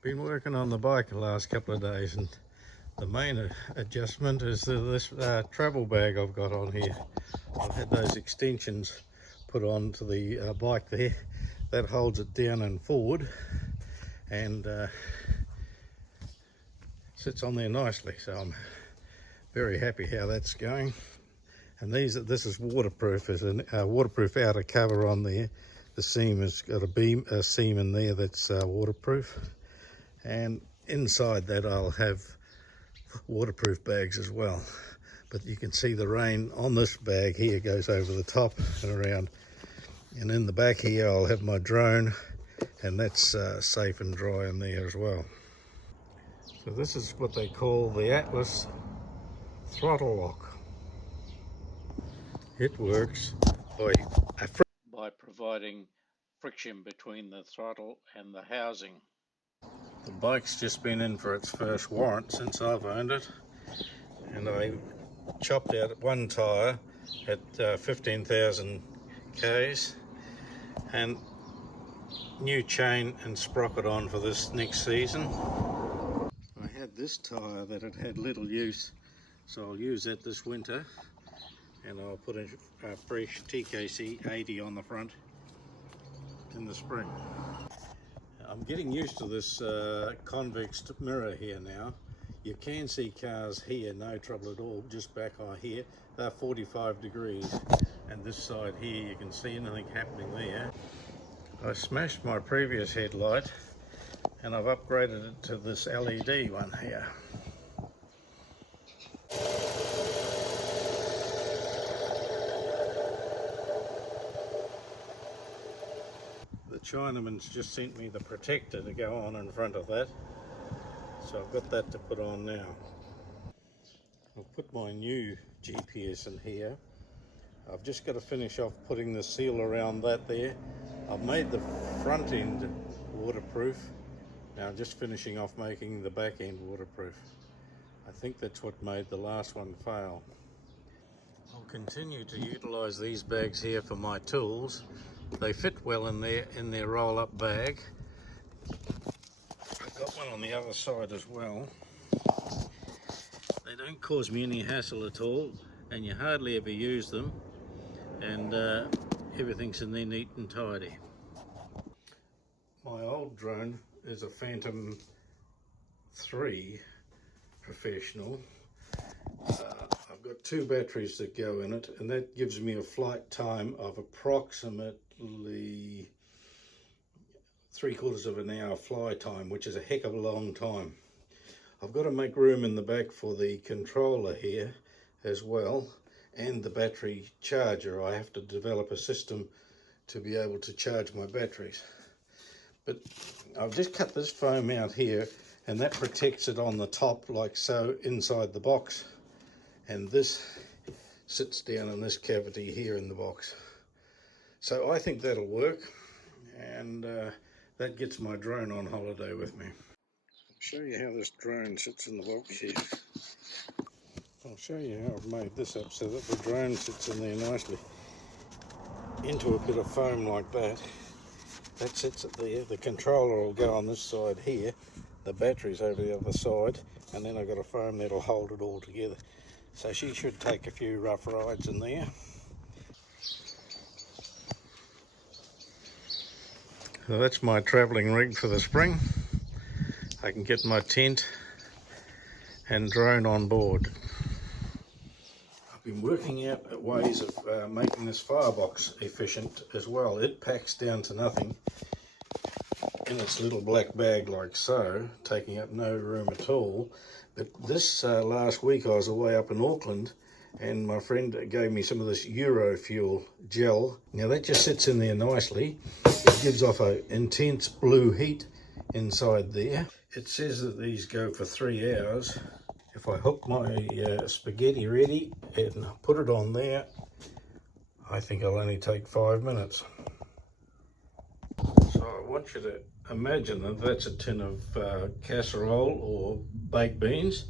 Been working on the bike the last couple of days, and the main adjustment is this travel bag I've got on here. I've had those extensions put onto the bike there. That holds it down and forward and sits on there nicely, so I'm very happy how that's going. And this is waterproof. There's a waterproof outer cover on there. The seam has got a seam in there that's waterproof, and inside that I'll have waterproof bags as well. But you can see the rain on this bag here goes over the top and around, and in the back here I'll have my drone, and that's safe and dry in there as well. So this is what they call the Atlas throttle lock. It works by providing friction between the throttle and the housing. The bike's just been in for its first warrant since I've owned it, and I chopped out one tyre at 15,000 k's, and new chain and sprocket on for this next season. I had this tyre that had had little use, so I'll use that this winter, and I'll put a fresh TKC 80 on the front in the spring. I'm getting used to this convex mirror here now. You can see cars here, no trouble at all, just back here. They're 45 degrees, and this side here you can see anything happening there. I smashed my previous headlight and I've upgraded it to this LED one here. The Chinaman's just sent me the protector to go on in front of that, so I've got that to put on now. I've put my new GPS in here. I've just got to finish off putting the seal around that there. I've made the front end waterproof. Now just finishing off making the back end waterproof. I think that's what made the last one fail. I'll continue to utilize these bags here for my tools. They fit well in their roll-up bag. I've got one on the other side as well. They don't cause me any hassle at all, and you hardly ever use them, and everything's in there neat and tidy. My old drone is a Phantom 3 Professional. I've got 2 batteries that go in it, and that gives me a flight time of approximately 3/4 of an hour fly time, which is a heck of a long time. I've got to make room in the back for the controller here as well, and the battery charger. I have to develop a system to be able to charge my batteries. But I've just cut this foam out here, and that protects it on the top like so inside the box, and this sits down in this cavity here in the box. So I think that'll work, and that gets my drone on holiday with me. I'll show you how this drone sits in the box here. I'll show you how I've made this up so that the drone sits in there nicely into a bit of foam like that. That sits at there. The controller will go on this side here, the battery's over the other side, and then I've got a foam that'll hold it all together. So she should take a few rough rides in there. So that's my travelling rig for the spring. I can get my tent and drone on board. I've been working out ways of making this firebox efficient as well. It packs down to nothing in its little black bag like so, taking up no room at all. But this last week I was away up in Auckland, and my friend gave me some of this Eurofuel gel. Now that just sits in there nicely. It gives off an intense blue heat inside there. It says that these go for 3 hours. If I hook my spaghetti ready and put it on there, I think I'll only take 5 minutes. So I want you to imagine that that's a tin of casserole or baked beans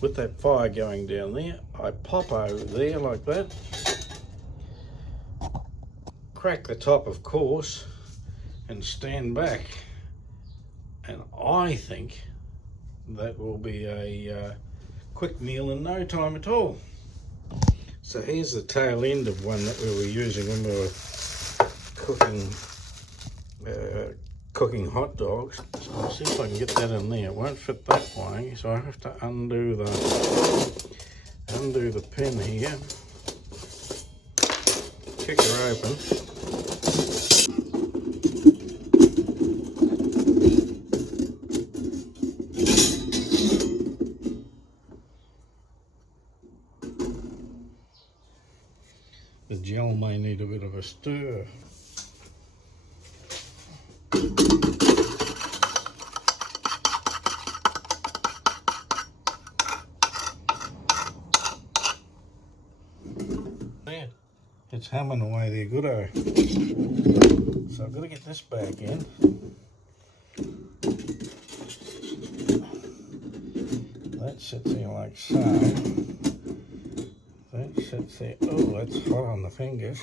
with that fire going down there. I pop over there like that, crack the top of course, and stand back And I think that will be a quick meal in no time at all. So here's the tail end of one that we were using when we were cooking hot dogs. So I'll see if I can get that in there. It won't fit that way, so I have to undo the pin here, kick her open. The gel may need a bit of a stir. There, it's humming away there, goodo. So I've got to get this back in. That sits there like so. That sits there. Oh, that's hot on the fingers.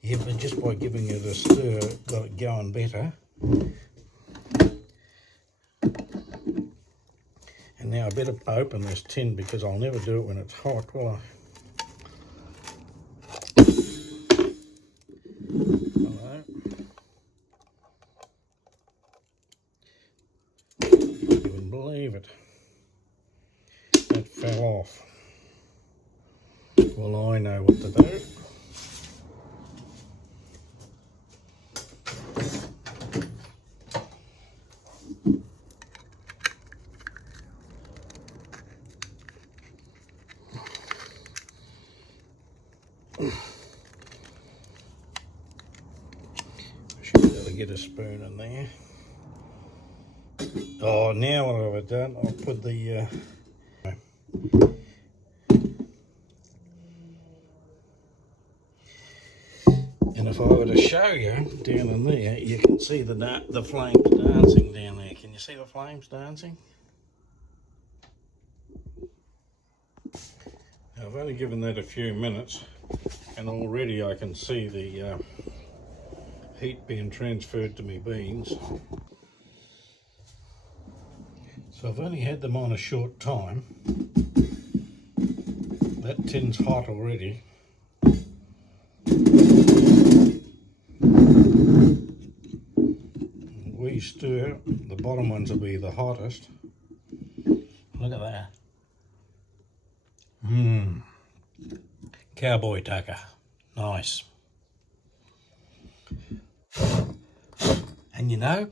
Yeah, but just by giving it a stir, got it going better. And now I better open this tin because I'll never do it when it's hot, will I? Hello. You wouldn't believe it. That fell off. Well, I know what to do. Should be able to get a spoon in there. Oh, now what have I done? I'll put the and if I were to show you down in there, you can see the flames dancing down there. Can you see the flames dancing? Now, I've only given that a few minutes, and already I can see the heat being transferred to my beans. So I've only had them on a short time. That tin's hot already. We stir, the bottom ones will be the hottest. Look at that. Cowboy tucker. Nice. And you know,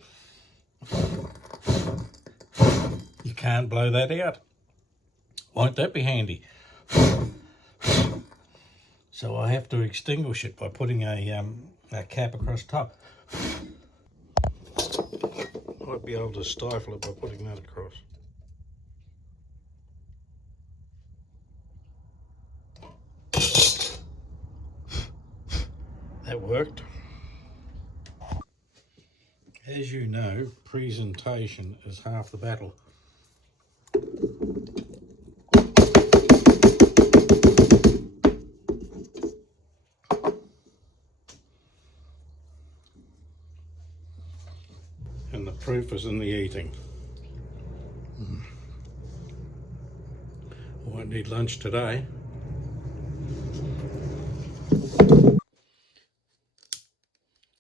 you can't blow that out. Won't that be handy? So I have to extinguish it by putting a cap across top. Might be able to stifle it by putting that across. That worked. As you know, presentation is half the battle. And the proof is in the eating. I won't need lunch today.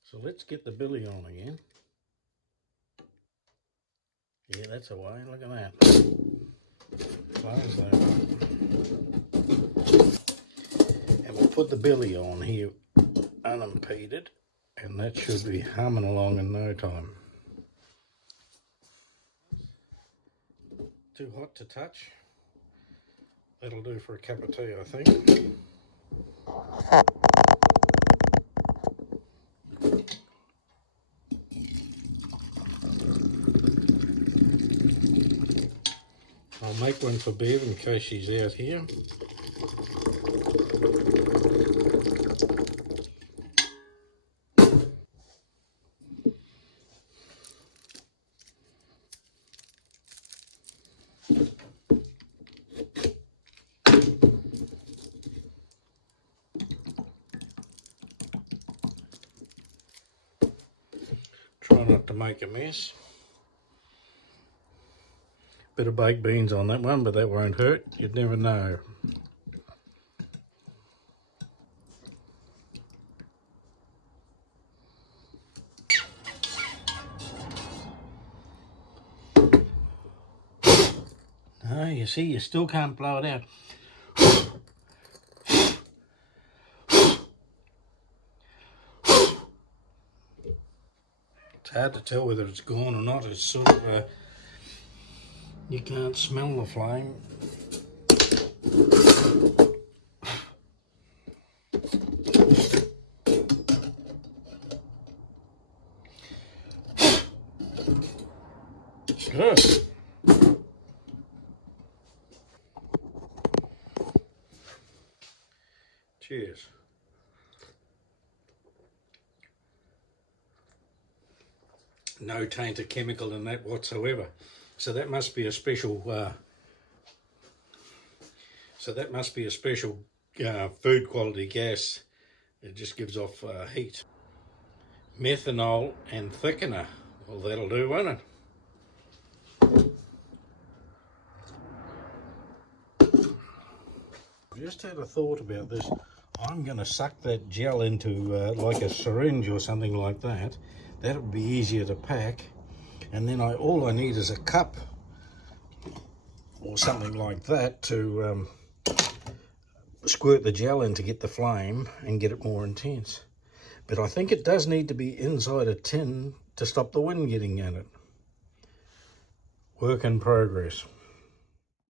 So let's get the billy on again. Yeah, that's away. Look at that. Close that. And we'll put the billy on here unimpeded, and that should be humming along in no time. Too hot to touch. That'll do for a cup of tea, I think. I'll make one for Bev in case she's out here. Try not to make a mess. Bit of baked beans on that one, but that won't hurt. You'd never know. No, you see, you still can't blow it out. It's hard to tell whether it's gone or not. It's sort of, you can't smell the flame. Good. Cheers. No tainted chemical in that whatsoever. So that must be a special. Food quality gas. It just gives off heat. Methanol and thickener. Well, that'll do, won't it? Just had a thought about this. I'm going to suck that gel into like a syringe or something like that. That would be easier to pack. And then all I need is a cup or something like that to squirt the gel in to get the flame and get it more intense. But I think it does need to be inside a tin to stop the wind getting at it. Work in progress.